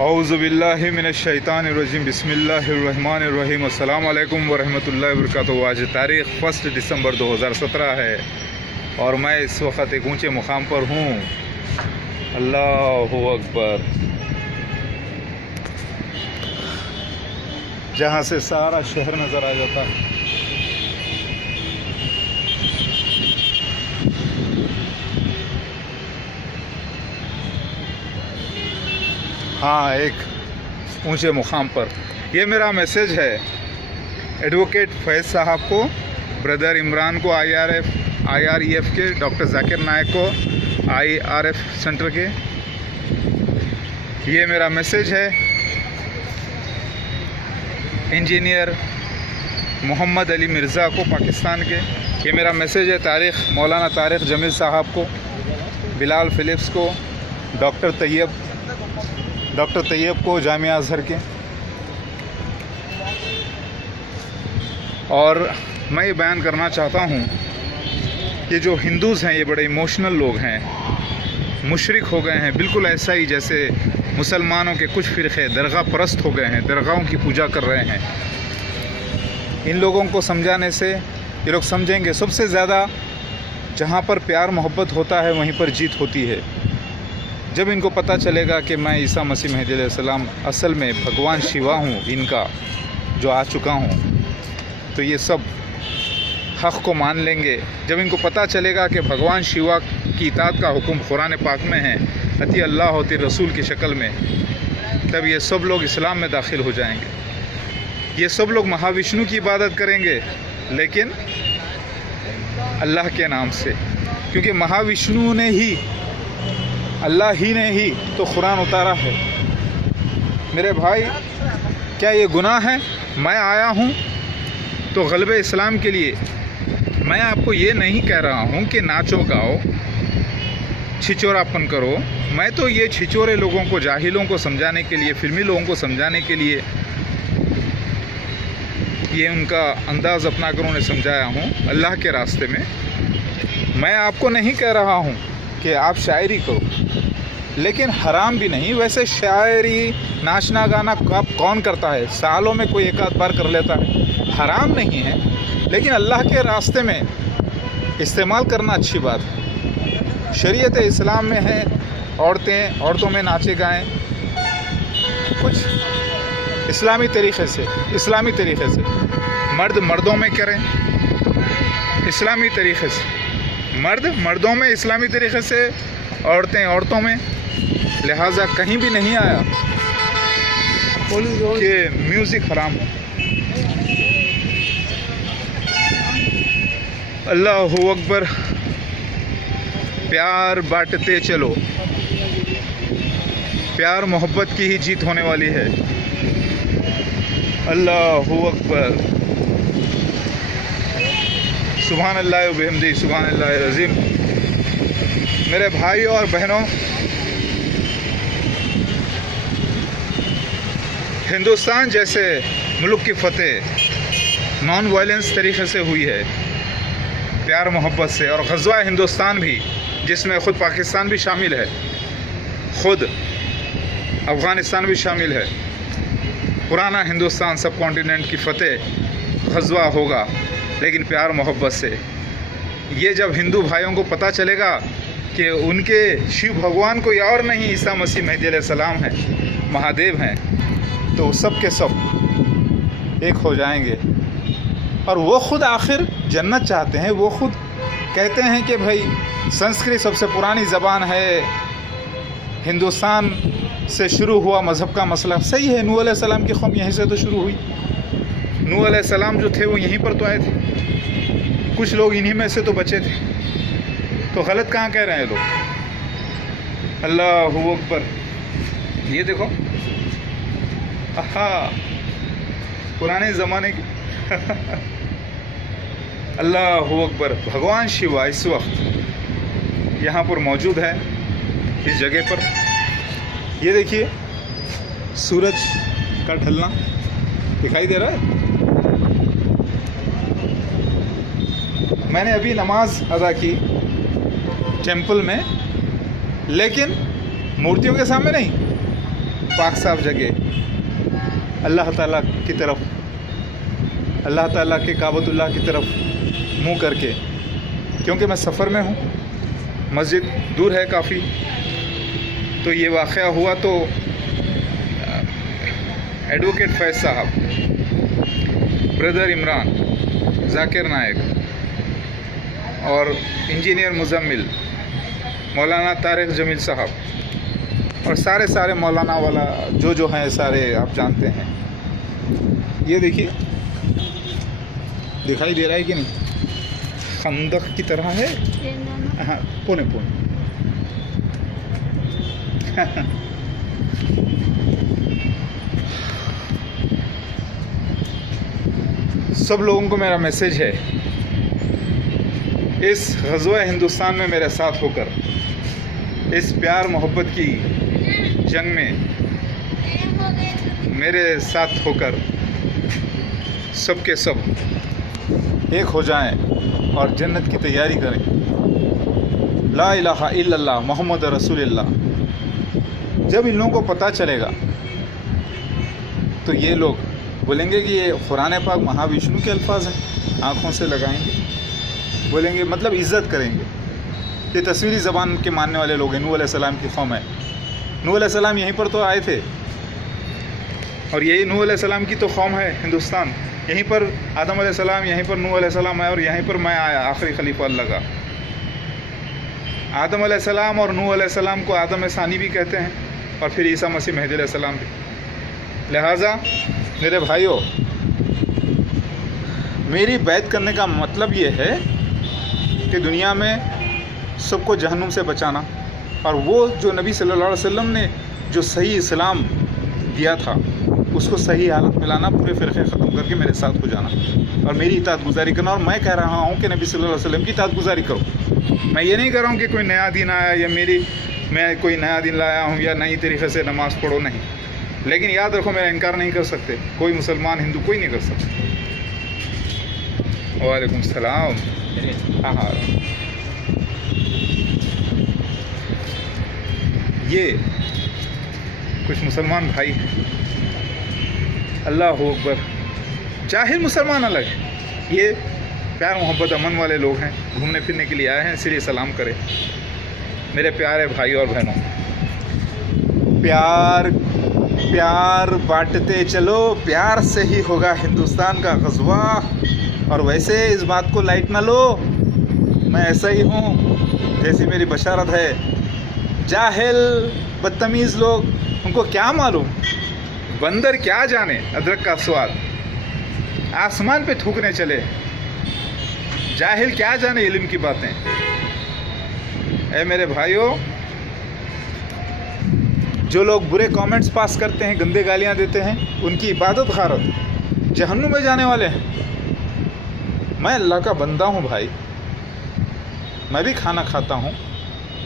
औज़ुबिल्लाहि मिनश्शैतानिर्रजीम बिस्मिल्लाहिर्रहमानिर्रहीम अस्सलाम वालेकुम वरहमतुल्लाहि वबरकातुहू। आज तारीख़ 1 दिसंबर 2017 है और मैं इस वक्त एक ऊंचे मुकाम पर हूँ। अल्लाहु अकबर, जहाँ से सारा शहर नज़र आ जाता है। हाँ, एक ऊंचे मुकाम पर। ये मेरा मैसेज है एडवोकेट फैज़ साहब को, ब्रदर इमरान को IREF के, डॉक्टर जाकिर नायक को IRF सेंटर के। ये मेरा मैसेज है इंजीनियर मोहम्मद अली मिर्ज़ा को, पाकिस्तान के। ये मेरा मैसेज है मौलाना तारिक जमील साहब को, बिलाल फिलिप्स को, डॉक्टर तैयब को, जामिया अज़हर के। और मैं ये बयान करना चाहता हूँ, ये जो हिंदूज़ हैं ये बड़े इमोशनल लोग हैं, मुशरिक हो गए हैं, बिल्कुल ऐसा ही जैसे मुसलमानों के कुछ फ़िरक़े दरगाह परस्त हो गए हैं, दरगाहों की पूजा कर रहे हैं। इन लोगों को समझाने से ये लोग समझेंगे सबसे ज़्यादा जहाँ पर प्यार मोहब्बत होता है वहीं पर जीत होती है। जब इनको पता चलेगा कि मैं ईसा मसीह महदी अलैहिस्सलाम असल में भगवान शिवा हूँ, इनका जो आ चुका हूँ, तो ये सब हक़ को मान लेंगे। जब इनको पता चलेगा कि भगवान शिवा की इताअत का हुक्म कुरान पाक में है, अती अल्लाह होती रसूल की शक्ल में, तब ये सब लोग इस्लाम में दाखिल हो जाएंगे। ये सब लोग महाविष्णु की इबादत करेंगे, लेकिन अल्लाह के नाम से, क्योंकि महाविष्णु ने ही, अल्लाह ही ने ही तो कुरान उतारा है। मेरे भाई, क्या ये गुनाह है? मैं आया हूँ तो ग़लबे इस्लाम के लिए। मैं आपको ये नहीं कह रहा हूँ कि नाचो गाओ, छिचोरापन करो। मैं तो ये छिचोरे लोगों को, जाहिलों को समझाने के लिए, फिल्मी लोगों को समझाने के लिए ये उनका अंदाज़ अपना कर उन्हें समझाया हूँ अल्लाह के रास्ते में। मैं आपको नहीं कह रहा हूँ कि आप शायरी करो, लेकिन हराम भी नहीं। वैसे शायरी, नाचना गाना कौन करता है? सालों में कोई एक आध बार कर लेता है, हराम नहीं है, लेकिन अल्लाह के रास्ते में इस्तेमाल करना अच्छी बात है। शरीयत इस्लाम में है औरतों में नाचे गाएं, कुछ इस्लामी तरीक़े से। मर्द मर्दों में करें इस्लामी तरीक़े से, मर्दों में इस्लामी तरीक़े से, औरतों में। लिहाजा कहीं भी नहीं आया कि म्यूज़िक हराम हो। अल्लाहु अकबर। प्यार बांटते चलो, प्यार मोहब्बत की ही जीत होने वाली है। अल्लाहु अकबर। सुभान अल्लाह व बिहम्दिही, सुभान अल्लाह अज़ीम। मेरे भाई और बहनों, हिंदुस्तान जैसे मुल्क की फ़तेह नॉन वायलेंस तरीक़े से हुई है, प्यार मोहब्बत से। और ग़ज़वा हिंदुस्तान भी, जिसमें ख़ुद पाकिस्तान भी शामिल है, ख़ुद अफ़गानिस्तान भी शामिल है। पुराना हिंदुस्तान सब कॉन्टिनेंट की फ़तेह ग़ज़वा होगा, लेकिन प्यार मोहब्बत से। ये जब हिंदू भाइयों को पता चलेगा कि उनके शिव भगवान कोई और नहीं, ईसा मसीह महदी अलैहिस्सलाम हैं, महादेव हैं, तो सब के सब एक हो जाएंगे। और वो ख़ुद आखिर जन्नत चाहते हैं। वो ख़ुद कहते हैं कि भाई संस्कृत सबसे पुरानी ज़बान है, हिंदुस्तान से शुरू हुआ मज़हब का मसला। सही है, नूह अलैहिस्सलाम की कौम यहीं से तो शुरू हुई। नूह अलैहिस्सलाम जो थे वो यहीं पर तो आए थे, कुछ लोग इन्हीं में से तो बचे थे। तो गलत कहाँ कह रहे हैं लोग? अल्लाहु अकबर। ये देखो, आहा, पुराने ज़माने की अल्लाहु अकबर। भगवान शिवा इस वक्त यहाँ पर मौजूद है, इस जगह पर। ये देखिए, सूरज का ढलना दिखाई दे रहा है। मैंने अभी नमाज अदा की टेंपल में, लेकिन मूर्तियों के सामने नहीं, पाक साफ जगह अल्लाह ताला की तरफ, अल्लाह ताला के काबतुल्लाह की तरफ मुँह करके, क्योंकि मैं सफ़र में हूँ, मस्जिद दूर है काफ़ी, तो ये वाक़या हुआ तो एडवोकेट फैज़ साहब, ब्रदर इमरान, जाकिर नायक और इंजीनियर मुजम्मिल, मौलाना तारिक जमील साहब और सारे मौलाना वाला जो हैं सारे आप जानते हैं। ये देखिए, दिखाई दे रहा है कि नहीं, खंदक की तरह है। हाँ, पुणे सब लोगों को मेरा मैसेज है, इस ग़ज़वा हिंदुस्तान में मेरे साथ होकर, इस प्यार मोहब्बत की जंग में मेरे साथ होकर सब के सब एक हो जाएं और जन्नत की तैयारी करें। ला इलाहा इल्लल्लाह मोहम्मद रसूलुल्लाह। जब इन लोगों को पता चलेगा तो ये लोग बोलेंगे कि ये कुरान पाक महाविष्णु के अल्फाज हैं, आँखों से लगाएंगे, बोलेंगे, मतलब इज़्ज़त करेंगे। ये तस्वीरी ज़बान के मानने वाले लोग हैं, नूह अलैहिस्सलाम की कौम है। नूह अलैहिस्सलाम यहीं पर तो आए थे और यही नूह अलैहिस्सलाम की तो कौम है हिंदुस्तान। यहीं पर आदम अलैहिस्सलाम, यहीं पर नूह अलैहिस्सलाम आए और यहीं पर मैं आया, आखिरी खलीफा अल्लाह का। आदम अलैहिस्सलाम और नूह अलैहिस्सलाम को आदम सानी भी कहते हैं और फिर ईसा मसीह महदी अलैहिस्सलाम भी। लिहाजा मेरे भाइयों, मेरी बैत करने का मतलब ये है कि दुनिया में सबको जहन्नुम से बचाना, और वो जो नबी सल्लल्लाहु अलैहि वसल्लम ने जो सही इस्लाम दिया था उसको सही हालत में लाना, पूरे फ़िरक़े ख़त्म करके मेरे साथ हो जाना और मेरी इताअत गुज़ारी करना। और मैं कह रहा हूँ कि नबी सल्लल्लाहु अलैहि वसल्लम की इताअत गुज़ारी करो। मैं ये नहीं कह रहा हूँ कि कोई नया दिन आया या मैं कोई नया दिन लाया हूँ या नई तरीक़े से नमाज़ पढ़ो, नहीं। लेकिन याद रखो, मेरा इनकार नहीं कर सकते कोई मुसलमान, हिंदू, कोई नहीं कर सकता। वालेकुम सलाम। हाँ, ये कुछ मुसलमान भाई, अल्लाह हू अकबर, जाहिर मुसलमान अलग है, ये प्यार मोहब्बत अमन वाले लोग हैं, घूमने फिरने के लिए आए हैं, इसलिए सलाम करें। मेरे प्यारे भाई और बहनों, प्यार बांटते चलो, प्यार से ही होगा हिंदुस्तान का ग़ज़वा। और वैसे इस बात को लाइट ना लो, मैं ऐसा ही हूँ जैसी मेरी बशारत है। जाहिल बदतमीज़ लोग, उनको क्या मालूम, बंदर क्या जाने अदरक का स्वाद, आसमान पे थूकने चले। जाहिल क्या जाने इल्म की बातें। ऐ मेरे भाइयों, जो लोग बुरे कमेंट्स पास करते हैं, गंदे गालियां देते हैं, उनकी इबादत खारत जहन्नुम में जाने वाले हैं। मैं अल्लाह का बंदा हूँ भाई, मैं भी खाना खाता हूँ,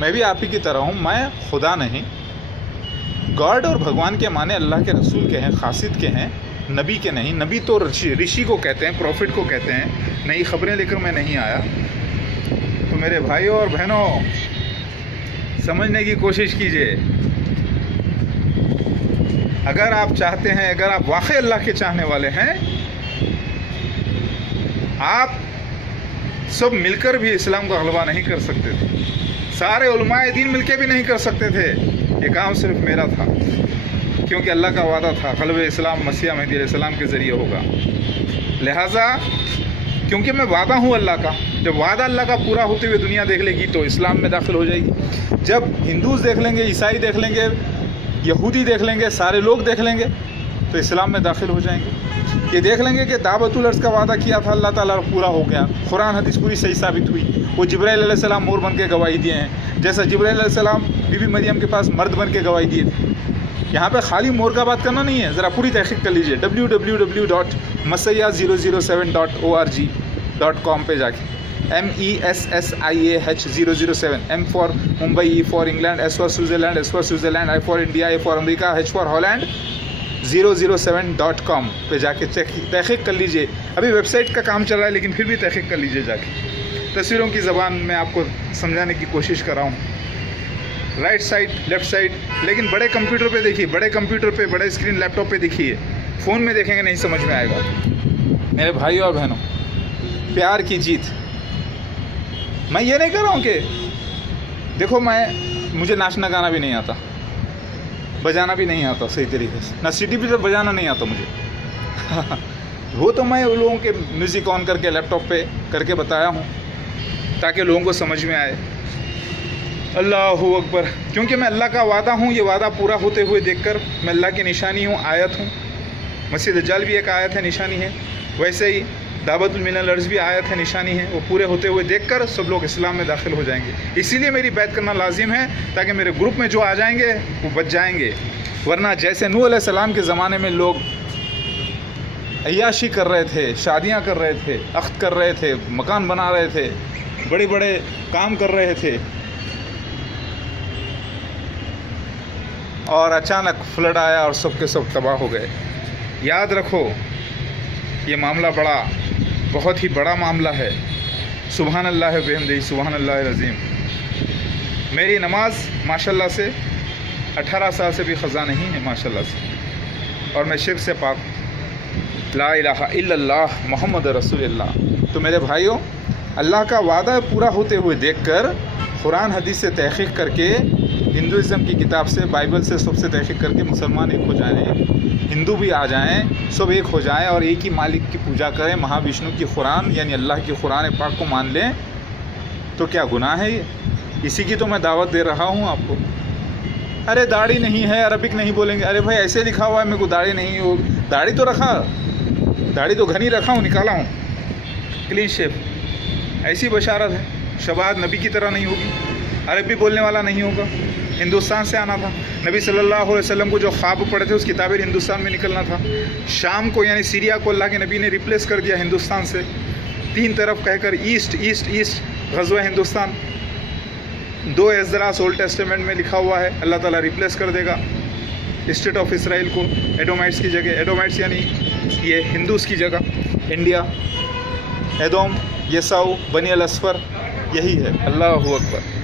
मैं भी आप ही की तरह हूँ। मैं खुदा नहीं, गॉड और भगवान के माने अल्लाह के रसूल के हैं, खासिद के हैं, नबी के नहीं। नबी तो ऋषि को कहते हैं, प्रॉफिट को कहते हैं। नई खबरें लेकर मैं नहीं आया। तो मेरे भाइयों और बहनों, समझने की कोशिश कीजिए। अगर आप चाहते हैं, अगर आप वाकई अल्लाह के चाहने वाले हैं, आप सब मिलकर भी इस्लाम का गलबा नहीं कर सकते थे। सारे उलमाए दीन मिलकर भी नहीं कर सकते थे। ये काम सिर्फ मेरा था, क्योंकि अल्लाह का वादा था गलबे इस्लाम मसीह महदी अलैहिस्सलाम के ज़रिए होगा। लिहाजा क्योंकि मैं वादा हूँ अल्लाह का, जब वादा अल्लाह का पूरा होते हुए दुनिया देख लेगी तो इस्लाम में दाखिल हो जाएगी। जब हिंदूज़ देख लेंगे, ईसाई देख लेंगे, यहूदी देख लेंगे, सारे लोग देख लेंगे तो इस्लाम में दाखिल हो जाएंगे। ये देख लेंगे कि दावतुल अर्ज़ का वादा किया था अल्लाह ताला, पूरा हो गया। कुरान हदीस पूरी सही साबित हुई। वो जिब्राइल अलैहिस्सलाम मोर बन के गवाही दिए हैं, जैसा जिब्राइल अलैहिस्सलाम बीबी मरियम के पास मर्द बन के गवाही दिए थे। यहाँ पे खाली मोर का बात करना नहीं है, ज़रा पूरी तहक़ीक़ कर लीजिए www.masayah007.org.com पे जाके, MESSIAH007, M for Mumbai, E for England, S for Switzerland, S for Switzerland, I for India, A for America, H for Holland 007.com पे जाके तहक़ीक़ कर लीजिए। अभी वेबसाइट का काम चल रहा है, लेकिन फिर भी तहक़ीक़ कर लीजिए जाके। तस्वीरों की ज़बान में आपको समझाने की कोशिश कर रहा हूँ। Right side, left side. लेकिन बड़े कंप्यूटर पे देखिए, बड़े कंप्यूटर पे, बड़े स्क्रीन लैपटॉप पे देखिए, फ़ोन में देखेंगे नहीं समझ में आएगा। मेरे भाइयों और बहनों, प्यार की जीत। मैं ये नहीं कर रहा हूँ कि देखो मुझे नाचना गाना भी नहीं आता, बजाना भी नहीं आता सही तरीके से, ना सीटी भी तो बजाना नहीं आता मुझे वो तो मैं उन लोगों के म्यूज़िक ऑन करके लैपटॉप पे करके बताया हूँ ताकि लोगों को समझ में आए। अल्लाहु अकबर। क्योंकि मैं अल्लाह का वादा हूँ, ये वादा पूरा होते हुए देखकर मैं अल्लाह की निशानी हूँ, आयत हूँ। मसीह दज्जाल भी एक आयत है, निशानी है। वैसे ही दावतुल मिनल अर्ज़ भी आयत है, निशानी है। वो पूरे होते हुए देखकर सब लोग इस्लाम में दाखिल हो जाएंगे। इसीलिए मेरी बैत करना लाजिम है ताकि मेरे ग्रुप में जो आ जाएंगे वो बच जाएंगे। वरना जैसे नूह अलैहिस्सलाम के ज़माने में लोग अय्याशी कर रहे थे, शादियां कर रहे थे, अख्त कर रहे थे, मकान बना रहे थे, बड़े बड़े काम कर रहे थे, और अचानक फ्लड आया और सब के सब तबाह हो गए। याद रखो, ये मामला बहुत ही बड़ा मामला है। सुबहान अल्लाह बिहम्दिही, सुबहान अल्लाह अज़ीम। मेरी नमाज माशाल्लाह से 18 साल से भी ख़ज़ा नहीं है माशाल्लाह से, और मैं शिर्क से पाक हूँ। ला इलाहा इल्लल्लाह मोहम्मद रसूलुल्लाह। तो मेरे भाइयों, अल्लाह का वादा पूरा होते हुए देखकर कुरान हदीस से तहक़ीक़ करके, हिंदुइज़्म की किताब से, बाइबल से, सबसे तहक़ीक़ करके मुसलमान एक हो जाएं, हिंदू भी आ जाएं, सब एक हो जाएं और एक ही मालिक की पूजा करें, महाविष्णु की कुरान यानी अल्लाह की कुरान पाक को मान लें, तो क्या गुनाह है ये? इसी की तो मैं दावत दे रहा हूँ आपको। अरे दाढ़ी नहीं है, अरबिक नहीं बोलेंगे। अरे भाई ऐसे लिखा हुआ है, मेरे को दाढ़ी नहीं हो। दाढ़ी तो रखा, दाढ़ी तो घनी रखा हूँ, निकाला हूँ, क्लीन शेव। ऐसी बशारत है, शबात नबी की तरह नहीं होगी, अरबी बोलने वाला नहीं होगा। हिंदुस्तान से आना था, नबी सल्लल्लाहु अलैहि वसल्लम को जो ख्वाब पड़े थे उसकी ताबीर हिंदुस्तान में निकलना था। शाम को यानी सीरिया को अल्लाह के नबी ने रिप्लेस कर दिया हिंदुस्तान से, 3 तरफ कहकर ईस्ट ईस्ट ईस्ट गज़वा हिंदुस्तान। 2 एज़रास ओल्ड टेस्टामेंट में लिखा हुआ है, अल्लाह ताला रिप्लेस कर देगा स्टेट ऑफ इसराइल को एडोमाइट्स की जगह। एडोमाइट्स यानी ये हिंदूस की जगह इंडिया, एदोम, येसाऊ, बनी अल अस्फर, यही है। अल्लाहु अकबर।